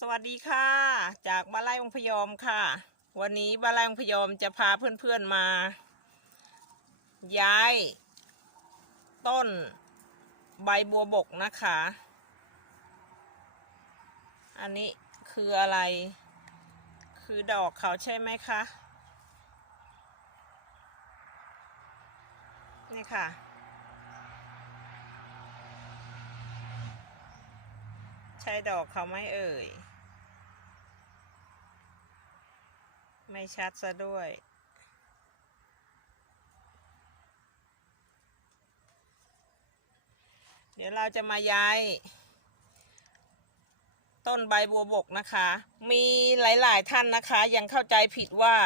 สวัสดีค่ะ จากบ้านไร่องพยอมค่ะ วันนี้บ้านไร่องพยอมจะพาเพื่อนๆมา ย้าย ต้นใบบัวบกนะคะ อันนี้คืออะไร คือดอกเขาใช่ไหมคะ นี่ค่ะ ช่ดอกเขาไม่เอ่ย ไม่ชัดซะด้วย เดี๋ยวเราจะมาย้าย ต้นใบบัวบกนะคะ มีหลายๆท่านนะคะ ยังเข้าใจผิดว่า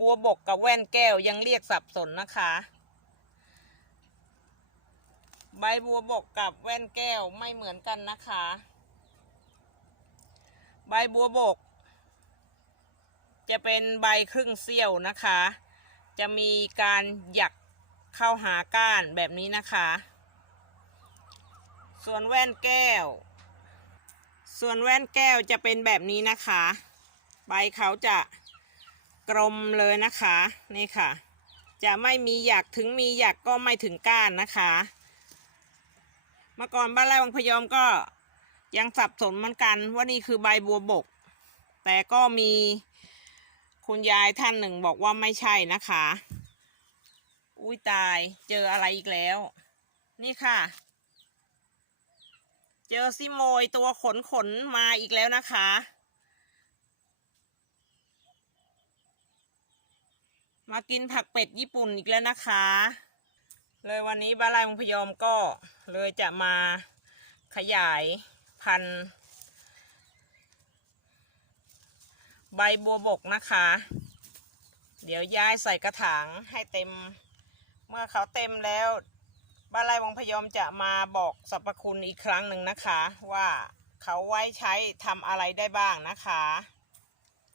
บัวบกกับแว่นแก้วยังเรียกสับสนนะคะ ใบบัวบกกับแว่นแก้วไม่เหมือนกันนะคะ ใบบัวบก จะเป็นใบครึ่งเสี้ยวนะคะ จะมีการหยักเข้าหาก้านแบบนี้นะคะ ส่วนแว่นแก้ว ส่วนแว่นแก้วจะเป็นแบบนี้นะคะ ใบเขาจะกลมเลยนะคะนี่ค่ะ จะไม่มีหยักถึงมีหยักก็ไม่ถึงก้านนะคะ เมื่อก่อนบ้านไร่วังพยอมก็ ยังสับสนเหมือนกันว่านี่คือใบบัวบก แต่ก็มีคุณยายท่านหนึ่งบอกว่าไม่ใช่นะคะ อุ้ยตายเจออะไรอีกแล้ว นี่ค่ะ เจอซิโมยตัวขนขนมาอีกแล้วนะคะ มากินผักเป็ดญี่ปุ่นอีกแล้วนะคะ เลยวันนี้บ้านไร่มงพยอมก็เลยจะมาขยาย พันใบบัวบกนะคะ เดี๋ยวย้ายใส่กระถางให้เต็ม เมื่อเขาเต็มแล้วบ้านไร่วังพยอมจะมาบอกสรรพคุณอีกครั้งหนึ่งนะคะ ว่าเขาไว้ใช้ทำอะไรได้บ้างนะคะ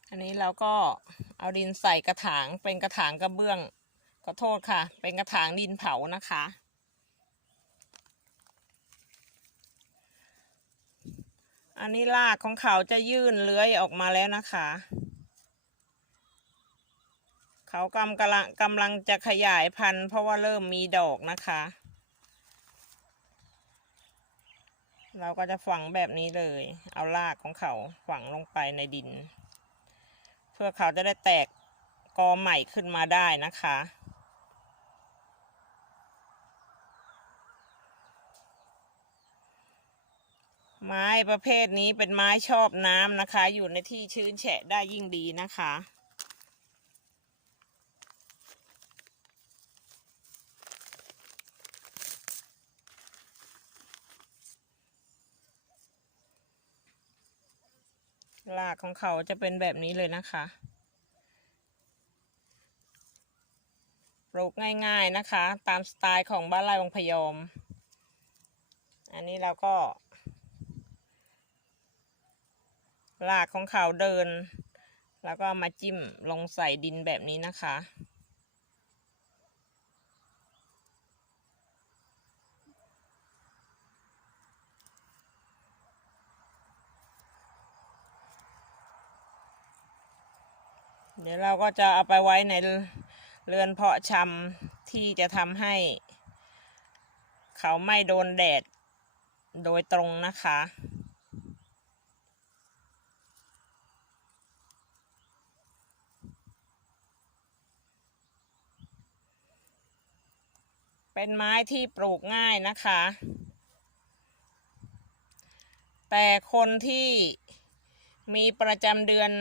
อันนี้เราก็เอาดินใส่กระถางเป็นกระถางกระเบื้องขอโทษค่ะ เป็นกระถางดินเผานะคะ อันนี้รากของเขาจะยื่นเลื้อยออกมาแล้วนะคะ เขากำกำลังกำลังจะขยายพันธุ์เพราะว่าเริ่มมีดอกนะคะ เราก็จะฝังแบบนี้เลย เอารากของเขาฝังลงไปในดิน เพื่อเขาจะได้แตกกอใหม่ขึ้นมาได้นะคะ ไม้ประเภทนี้เป็นไม้ชอบน้ำนะคะ อยู่ในที่ชื้นแฉะได้ยิ่งดีนะคะ รากของเขาจะเป็นแบบนี้เลยนะคะปลูกง่ายๆนะคะ ตามสไตล์ของบ้านไร่วังพยอม อันนี้เราก็ รากของเขาเดิน แล้วก็มาจิ้มลงใส่ดินแบบนี้นะคะ เดี๋ยวเราก็จะเอาไปไว้ในเรือนเพาะชำที่จะทำให้เขาไม่โดนแดดโดยตรงนะคะ เป็นไม้ที่ปลูกง่ายนะคะ แต่คนที่มีประจำเดือน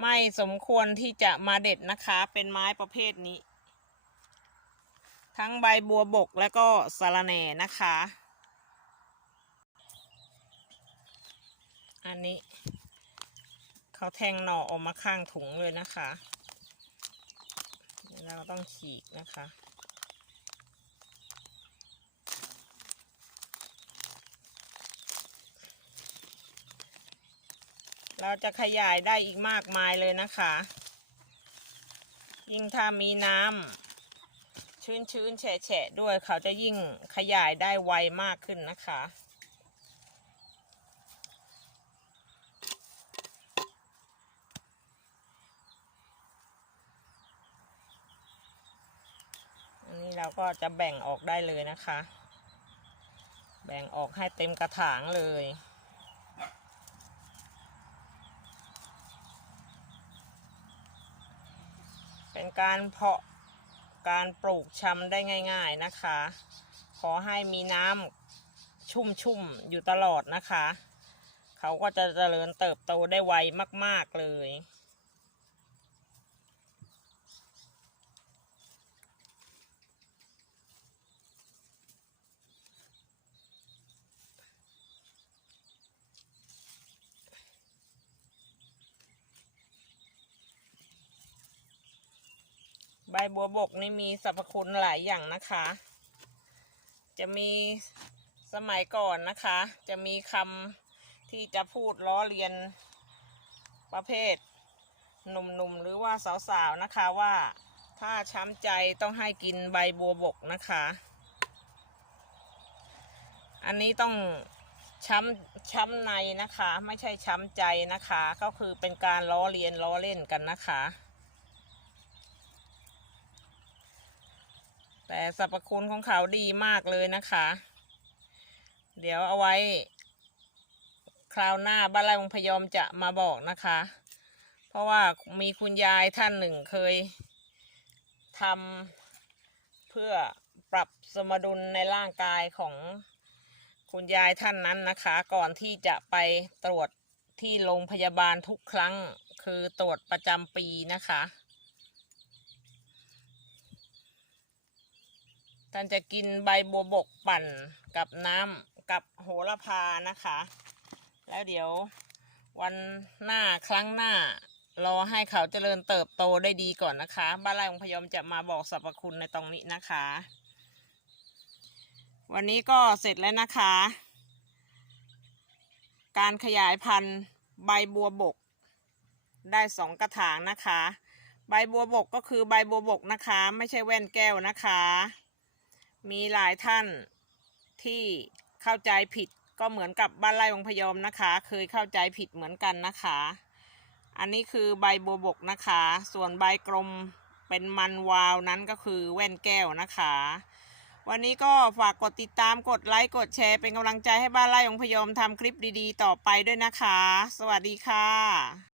ไม่สมควรที่จะมาเด็ดนะคะ เป็นไม้ประเภทนี้ ทั้งใบบัวบกและก็สะระแหน่นะคะ อันนี้ เขาแทงหน่อออกมาข้างถุงเลยนะคะ เราต้องฉีกนะคะ เราจะขยายได้อีกมากมายเลยนะคะ ยิ่งถ้ามีน้ำชื้นชื้นแฉะแฉะด้วยเขาจะยิ่งขยายได้ไวมากขึ้นนะคะนี่เราก็จะแบ่งออกได้เลยนะคะ แบ่งออกให้เต็มกระถางเลย การเพาะการปลูกชำได้ง่ายๆนะคะ ขอให้มีน้ำชุ่มๆอยู่ตลอดนะคะ เขาก็จะเจริญเติบโตได้ไวมากๆเลย ใบบัวบกนี่มีสรรพคุณหลายอย่างนะคะ จะมีสมัยก่อนนะคะ จะมีคำที่จะพูดล้อเลียนประเภทหนุ่มๆหรือว่าสาวๆนะคะว่าถ้าช้ำใจต้องให้กินใบบัวบกนะคะ อันนี้ต้องช้ำช้ำในนะคะ ไม่ใช่ช้ำใจนะคะ ก็คือเป็นการล้อเลียนล้อเล่นกันนะคะ แต่สรรพคุณของเขาดีมากเลยนะคะ เดี๋ยวเอาไว้ คราวหน้าบ้านไร่องพยอมจะมาบอกนะคะ เพราะว่ามีคุณยายท่านหนึ่งเคยทำเพื่อปรับสมดุลในร่างกายของคุณยายท่านนั้นนะคะ ก่อนที่จะไปตรวจที่โรงพยาบาลทุกครั้ง คือตรวจประจำปีนะคะ ท่านจะกินใบบัวบกปั่นกับน้ำกับโหระพานะคะ แล้วเดี๋ยววันหน้าครั้งหน้ารอให้เขาเจริญเติบโตได้ดีก่อนนะคะ บ้านไร่องพยอมจะมาบอกสรรพคุณในตรงนี้นะคะ วันนี้ก็เสร็จแล้วนะคะ การขยายพันธุ์ใบบัวบก ได้สองกระถางนะคะ ใบบัวบกก็คือใบบัวบกนะคะ ไม่ใช่แว่นแก้วนะคะ มีหลายท่านที่เข้าใจผิดก็เหมือนกับบ้านไร่องพยอมนะคะ เคยเข้าใจผิดเหมือนกันนะคะ อันนี้คือใบบัวบกนะคะ ส่วนใบกลมเป็นมันวาวนั้นก็คือแว่นแก้วนะคะ วันนี้ก็ฝากกดติดตามกดไลค์กดแชร์เป็นกำลังใจให้บ้านไร่องพยอมทำคลิปดีๆ ต่อไปด้วยนะคะ สวัสดีค่ะ